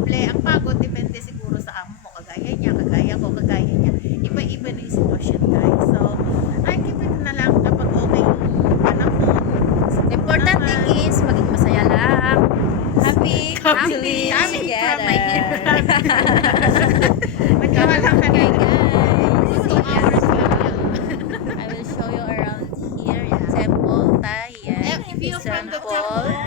doble ang pagod, depende siguro sa amo mo, kagaya niya, kagaya ko, kagaya niya. Iba-iba na yung sitwasyon, guys. So, I keep it na lang kapag okay yung panahon. The important thing is maging masaya lang. Happy Coming from my together. Magkawa lang na Okay, guys. guys. 2 hours lang yun. I will show you around here in Temple Tahiyan. If you're from the Temple.